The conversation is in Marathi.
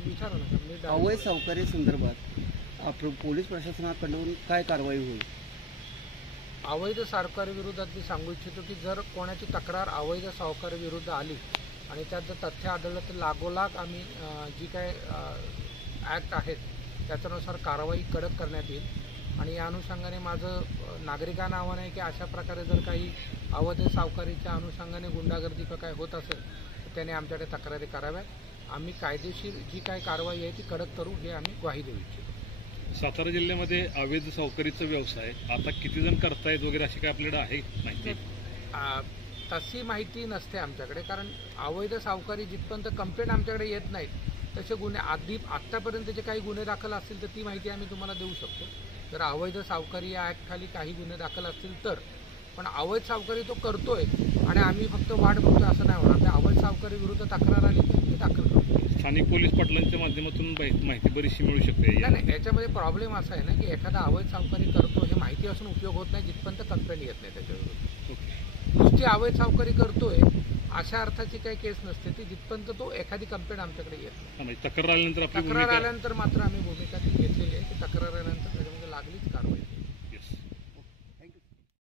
विचारा ना मी अवैध सावकारी संदर्भात पोलीस प्रशासनाकडून काय कारवाई होईल? अवैध सावकारी विरोधात मी सांगू इच्छितो की जर कोणाची तक्रार अवैध सावकारी विरुद्ध आली आणि त्यात जर तथ्य आढळलं तर लागोलाग आम्ही जी काय ॲक्ट आहेत त्याच्यानुसार कारवाई कडक करण्यात येईल। आणि या अनुषंगाने माझं नागरिकांना आव्हान आहे की अशा प्रकारे जर काही अवैध सावकारीच्या अनुषंगाने गुंडागर्दी का काय होत असेल तर त्याने आमच्याकडे तक्रारी कराव्यात। आम्ही कायदेशीर जी काय कारवाई आहे ती कडक करू हे आम्ही ग्वाही देऊ इच्छितो। सातारा जिल्ह्यामध्ये अवैध सावकारीचा व्यवसाय आता किती जण करतायत वगैरे अशी काय आपल्याकडे आहे माहिती? तशी माहिती नसते आमच्याकडे, कारण अवैध सावकारी जिथपर्यंत कंप्लेंट आमच्याकडे येत नाहीत तसे गुन्हे आत्तापर्यंत जे काही गुन्हे दाखल असतील तर ती माहिती आम्ही तुम्हाला देऊ शकतो। जर अवैध सावकारी या ॲक्टखाली काही गुन्हे दाखल असतील तर, पण अवैध सावकारी तो करतोय आणि आम्ही फक्त वाट बघतोय असं नाही होणार। त्या अवैध सावकारी विरुद्ध तक्रार आली तर ती दाखल करतो। स्थानिक पोलीस पाटलांच्या माध्यमातून माहिती बरीचशी मिळू शकते। नाही, याच्यामध्ये प्रॉब्लेम असा आहे ना की एखादा अवैध सावकारी करतो हे माहिती असून उपयोग होत नाही जिथपर्यंत कंप्लेंट येत नाही त्याच्याविरुद्ध। नुसती अवैध सावकारी करतोय अशा अर्थाची काही केस नसते ती जिथपर्यंत तो एखादी कंप्लेंट आमच्याकडे येत नाही। तक्रार आल्यानंतर मात्र आम्ही भूमिका ती घेतलेली आहे की तक्रार आल्यानंतर त्याच्यामध्ये लागलीच कारवाई